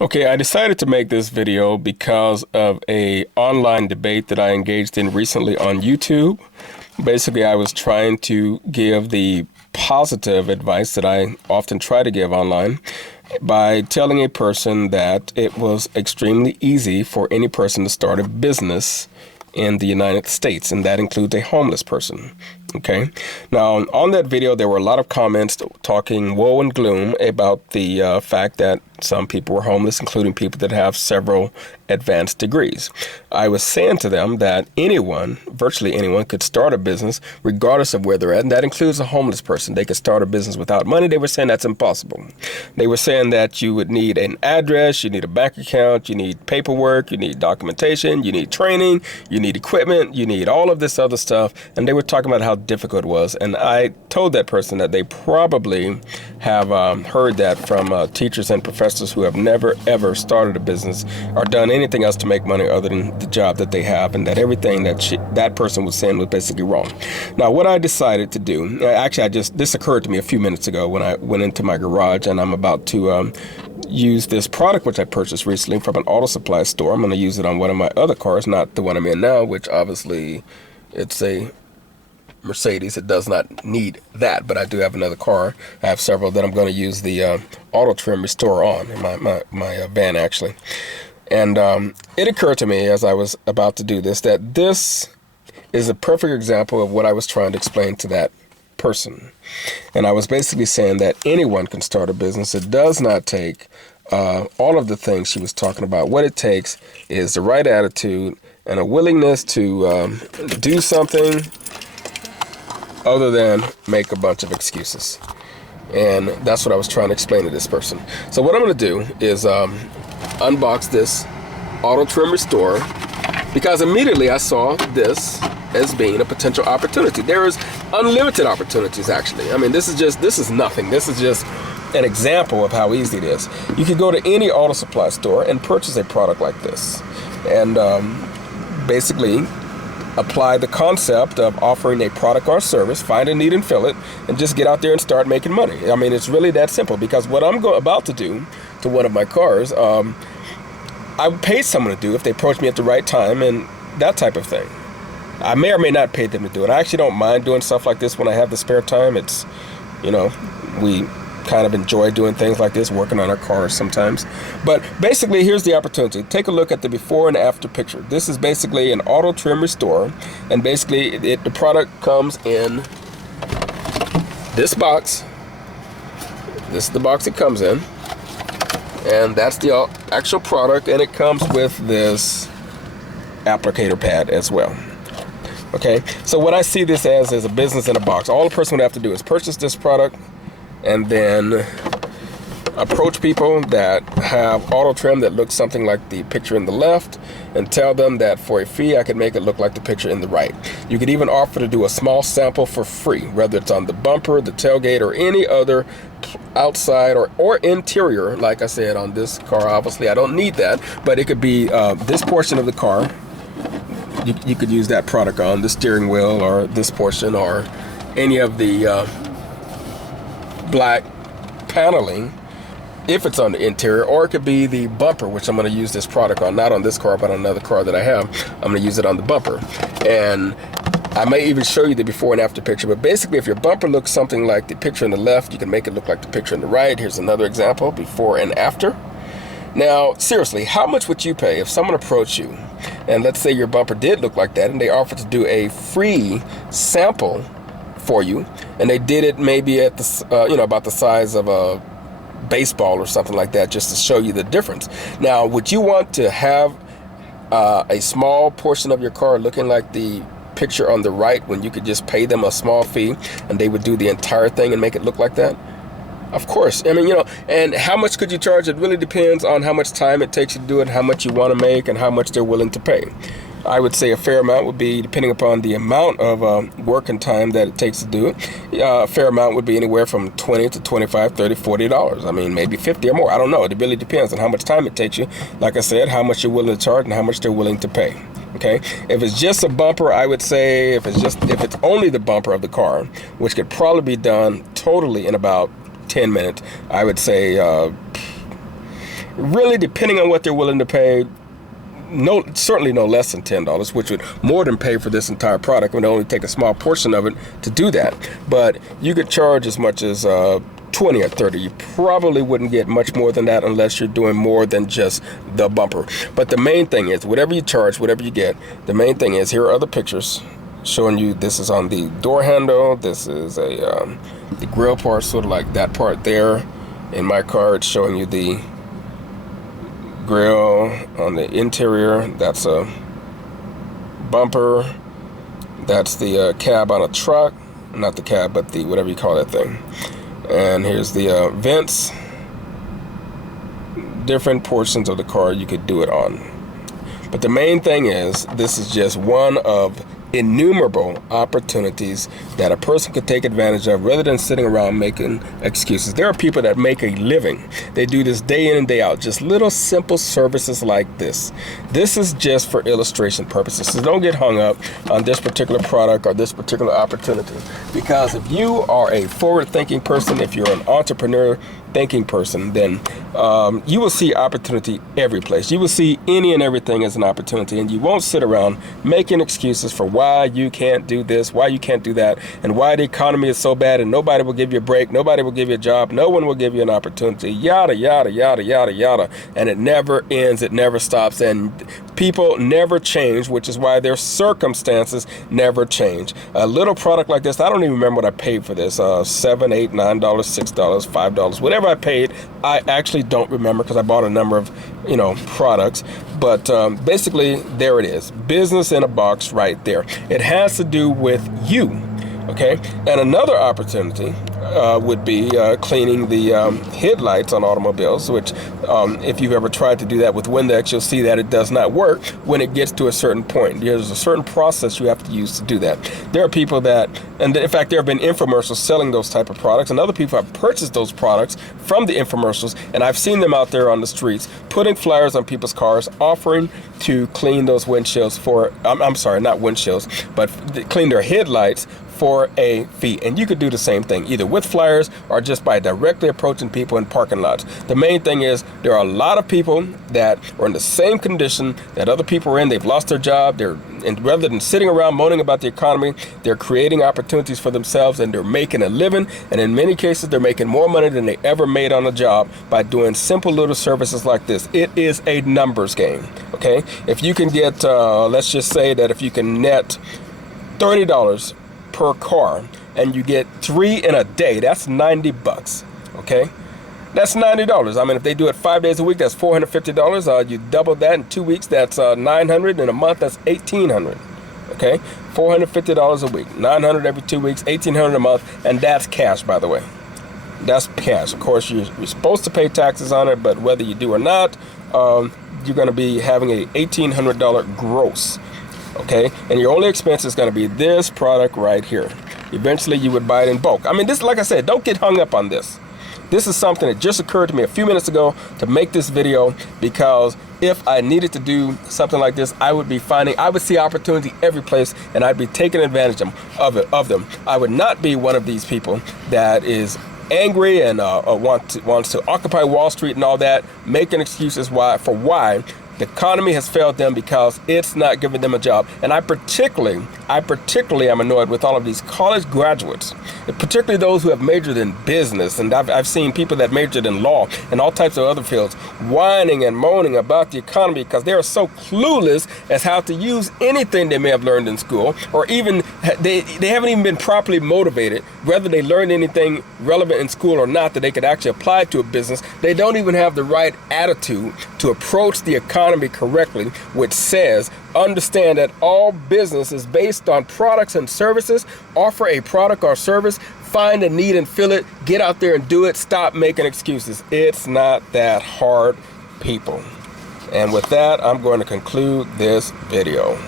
Okay, I decided to make this video because of a online debate that I engaged in recently on YouTube. Basically, I was trying to give the positive advice that I often try to give online by telling a person that it was extremely easy for any person to start a business in the United States, and that includes a homeless person. Okay. Now, on that video, there were a lot of comments talking woe and gloom about the fact that some people were homeless, including people that have several advanced degrees. I was saying to them that anyone, virtually anyone, could start a business regardless of where they're at, and that includes a homeless person. They could start a business without money. They were saying that's impossible. They were saying that you would need an address, you need a bank account, you need paperwork, you need documentation, you need training, you need equipment, you need all of this other stuff, and they were talking about how difficult it was. And I told that person that they probably have heard that from teachers and professors who have never ever started a business or done anything else to make money other than the job that they have, and that everything that that person was saying was basically wrong. Now, what I decided to do, actually, this occurred to me a few minutes ago when I went into my garage, and I'm about to use this product which I purchased recently from an auto supply store. I'm going to use it on one of my other cars, not the one I'm in now, which obviously it's a Mercedes. It does not need that, but I do have another car. I have several that I'm going to use the auto trim restorer on in my van, actually. And it occurred to me as I was about to do this that this is a perfect example of what I was trying to explain to that person. And I was basically saying that anyone can start a business. It does not take all of the things she was talking about. What it takes is the right attitude and a willingness to do something other than make a bunch of excuses. And that's what I was trying to explain to this person. So what I'm going to do is unbox this auto trim restorer, because immediately I saw this as being a potential opportunity. There is unlimited opportunities, actually. I mean, this is nothing. This is just an example of how easy it is. You could go to any auto supply store and purchase a product like this, and basically apply the concept of offering a product or service, find a need and fill it, and just get out there and start making money. I mean, it's really that simple, because what I'm about to do to one of my cars, I would pay someone to do if they approach me at the right time and that type of thing. I may or may not pay them to do it. I actually don't mind doing stuff like this when I have the spare time. It's, we kind of enjoy doing things like this, working on our cars sometimes. But basically, here's the opportunity. Take a look at the before and after picture. This is basically an auto trim restorer, and basically the product comes in this box. This is the box it comes in, and that's the actual product, and it comes with this applicator pad as well. Okay, so what I see this as is a business in a box. All a person would have to do is purchase this product and then approach people that have auto trim that looks something like the picture in the left, and tell them that for a fee I could make it look like the picture in the right. You could even offer to do a small sample for free, whether it's on the bumper, the tailgate, or any other outside or interior. Like I said, on this car, obviously I don't need that, but it could be this portion of the car. You could use that product on the steering wheel, or this portion, or any of the black paneling if it's on the interior, or it could be the bumper, which I'm going to use this product on, not on this car but on another car that I have. I'm going to use it on the bumper, and I may even show you the before and after picture. But basically, if your bumper looks something like the picture on the left, you can make it look like the picture on the right. Here's another example, before and after. Now, seriously, how much would you pay if someone approached you, and let's say your bumper did look like that, and they offered to do a free sample for you, and they did it maybe at the about the size of a baseball or something like that, just to show you the difference? Now, would you want to have a small portion of your car looking like the picture on the right, when you could just pay them a small fee and they would do the entire thing and make it look like that? Of course. I mean, and how much could you charge? It really depends on how much time it takes you to do it, how much you want to make, and how much they're willing to pay. I would say a fair amount would be, depending upon the amount of work and time that it takes to do it, a fair amount would be anywhere from $20 to $25, $30, $40. I mean, maybe 50 or more. I don't know. It really depends on how much time it takes you. Like I said, how much you're willing to charge and how much they're willing to pay. Okay, if it's just a bumper, I would say if it's only the bumper of the car, which could probably be done totally in about 10 minutes, I would say really, depending on what they're willing to pay, certainly no less than $10, which would more than pay for this entire product. It would only take a small portion of it to do that. But you could charge as much as 20 or 30. You probably wouldn't get much more than that unless you're doing more than just the bumper. But the main thing is, whatever you charge, whatever you get, the main thing is, here are other pictures showing you, this is on the door handle, this is the grill part, sort of like that part there. In my car, it's showing you the grill on the interior. That's a bumper. That's the cab on a truck. Not the cab, but the whatever you call that thing. And here's the vents. Different portions of the car you could do it on. But the main thing is, this is just one of innumerable opportunities that a person could take advantage of rather than sitting around making excuses. There are people that make a living. They do this day in and day out, just little simple services like this. This is just for illustration purposes. So don't get hung up on this particular product or this particular opportunity, because if you are a forward-thinking person, if you're an entrepreneur thinking person, then you will see opportunity every place. You will see any and everything as an opportunity, and you won't sit around making excuses for why you can't do this, why you can't do that, and why the economy is so bad and nobody will give you a break, nobody will give you a job, no one will give you an opportunity, yada, yada, yada, yada, yada. And it never ends, it never stops, and people never change, which is why their circumstances never change. A little product like this, I don't even remember what I paid for this, $7, $8, $9, $6, $5, whatever I paid, I actually don't remember because I bought a number of, products. But basically, there it is. Business in a box right there. It has to do with you. Okay, and another opportunity would be cleaning the headlights on automobiles, which if you've ever tried to do that with Windex, you'll see that it does not work when it gets to a certain point. There's a certain process you have to use to do that. There are people that, and in fact, there have been infomercials selling those type of products, and other people have purchased those products from the infomercials, and I've seen them out there on the streets putting flyers on people's cars, offering to clean those windshields for, I'm sorry, not windshields, but clean their headlights for a fee. And you could do the same thing, either with flyers or just by directly approaching people in parking lots. The main thing is, there are a lot of people that are in the same condition that other people are in. They've lost their job. And rather than sitting around moaning about the economy, they're creating opportunities for themselves, and they're making a living. And in many cases, they're making more money than they ever made on a job by doing simple little services like this. It is a numbers game. Okay, if you can get, let's just say that if you can net $30 per car, and you get 3 in a day, that's $90. Okay, that's $90. I mean, if they do it 5 days a week, that's $450. You double that in 2 weeks, that's $900. In a month, that's $1,800. Okay, $450 a week, $900 every 2 weeks, $1,800 a month, and that's cash, by the way. That's cash. Of course, you're supposed to pay taxes on it, but whether you do or not, you're going to be having a $1,800 gross. Okay, and your only expense is going to be this product right here. Eventually, you would buy it in bulk. I mean, this, like I said, don't get hung up on this. This is something that just occurred to me a few minutes ago to make this video, because if I needed to do something like this, I would see opportunity every place, and I'd be taking advantage of them. I would not be one of these people that is angry and wants to occupy Wall Street and all that, making excuses for why the economy has failed them because it's not giving them a job. And I particularly am annoyed with all of these college graduates, particularly those who have majored in business. And I've seen people that majored in law and all types of other fields whining and moaning about the economy because they are so clueless as how to use anything they may have learned in school, or even they haven't even been properly motivated, whether they learned anything relevant in school or not that they could actually apply to a business. They don't even have the right attitude to approach the economy correctly, which says, understand that all business is based on products and services. Offer a product or service, find a need and fill it, get out there and do it. Stop making excuses. It's not that hard, people. And with that, I'm going to conclude this video.